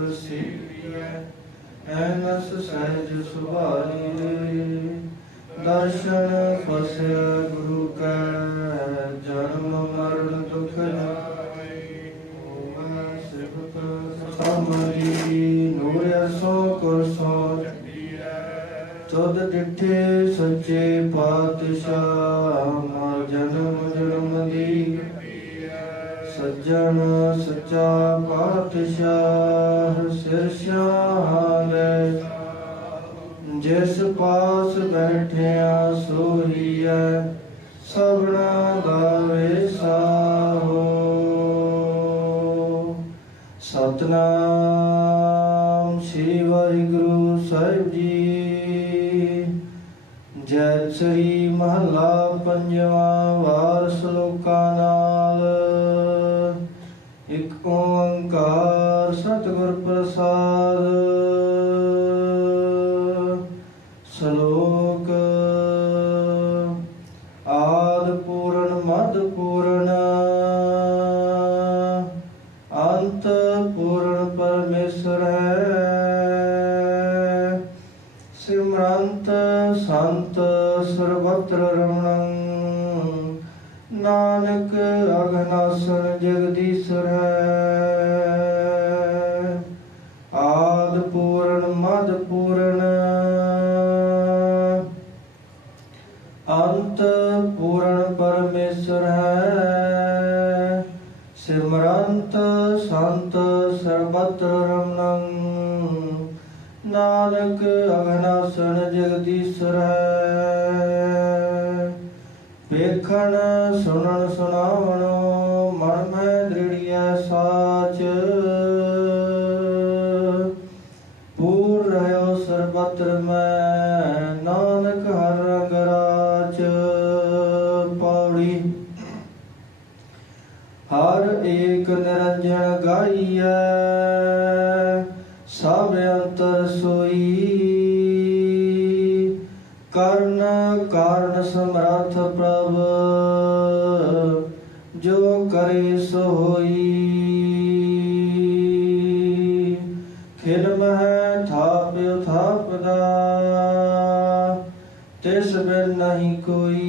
ਗੁਰ ਸੇਵੀਐ ਐਨਸ ਸਹਿਜ ਸੁਭਾਈ ਦਰਸ਼ਨ ਫਸਿਆ ਗੁਰੂ ਕੈ, ਜਨਮ ਮਰਨ ਦੁਖ ਜਾਏ ਓਮ ਸਿਫਤ ਸਮਰੀ ਨੂਰ ਅਸੋ ਕੁਰਸੋ ਤੁਧ ਡਿਠੇ ਸੱਚੇ ਪਾਤਸ਼ਾਹ, ਮਾ ਜਨਮ ਜਨਮ ਦੀ। ਸੱਜਣ ਸੱਚਾ ਪਾਤਸ਼ਾਹ ਸਿਰ ਸ਼ਾਹਲੇ ਜਿਸ ਪਾਸ ਬੈਠਿਆ ਸੋਹੀਐ ਸਭਨਾ ਗਾਵੇ ਸਾਹੋ। ਸਤਨਾਮ ਸ੍ਰੀ ਵਾਹਿਗੁਰੂ ਸਾਹਿਬ ਜੀ। ਜੈ ਸ੍ਰੀ ਮਹਲਾ ਪੰਜਵਾਂ ਵਾਰ। ਸ਼ਲੋਕ ਆਦ ਪੂਰਨ, ਮਦ ਪੂਰਨ, ਅੰਤ ਪੂਰਨ ਪਰਮੇਸ਼ਰ ਹੈ। ਸਿਮਰੰਤ ਸੰਤ ਸਰਬਤਰ ਰਮਣੰ, ਨਾਨਕ ਅਗਨਾਸਨ ਜਗਦੀਸ਼ਰ ਹੈ। ਅੰਤ ਪੂਰਨ ਪਰਮੇਸ਼ਰ ਹੈ। ਸਿਮਰੰਤ ਸੰਤ ਸਰਬਤਰ ਰਮਣੰ। ਨਾਨਕ ਅਗਨਾਸਨ ਜਗਦੀਸ਼ਰ ਹੈ। ਵੇਖਣ ਸੁਣਨ ਸੁਣਾਵਣ, ਮਨ ਮੈਂ ਦ੍ਰਿੜੀਐ ਸਾਚ। ਪੂਰ ਰਹਿਓ ਸਰਬਤਰ ਮੈਂ, ਨਾਨਕ ਹਰ ਪੌੜੀ ਹਰ ਏਕ ਨਿਰੰਜਨ ਗਾਈਐ, ਸਭ ਅੰਤਰ ਸੋਈ। ਕਰਨ ਕਾਰਨ ਸਮਰਥ ਪ੍ਰਭ, ਜੋ ਕਰੇ ਸੋ ਹੋਈ। ਤਿਸ ਬਿਨ ਨਹੀਂ ਕੋਈ।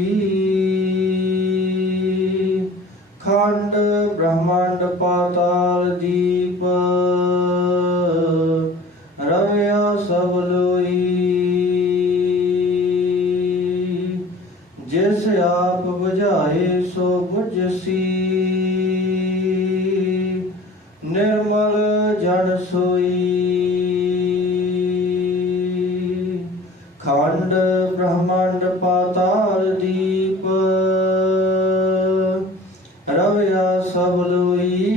ਖੰਡ ਬ੍ਰਹਮੰਡ ਪਾਤਾਲ ਦੀਪ, ਰਵਿਆ ਸਭ ਲੋਈ। ਜਿਸ ਆਪ ਬੁਝਾਏ ਸੋ ਬੁਝਸੀ। ਨਿਰਮਲ ਜਨ ਸੋਈ। ਖੰਡ ਬ੍ਰਹਮੰਡ ਪਾਤਾਲ ਦੀਪ। ਰਵਿਆ ਸਭ ਲੋਈ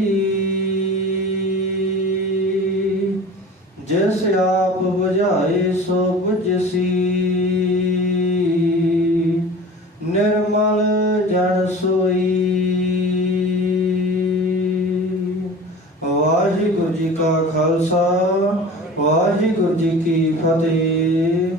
ਜਿਸ ਆਪ ਬੁਝਾਏ ਸੋ ਬੁਝਸੀ। ਨਿਰਮਲ ਜਨ ਸੋਈ। ਵਾਹਿਗੁਰੂ ਜੀ ਕਾ ਖਾਲਸਾ, ਵਾਹਿਗੁਰੂ ਜੀ ਕੀ ਫਤਿਹ।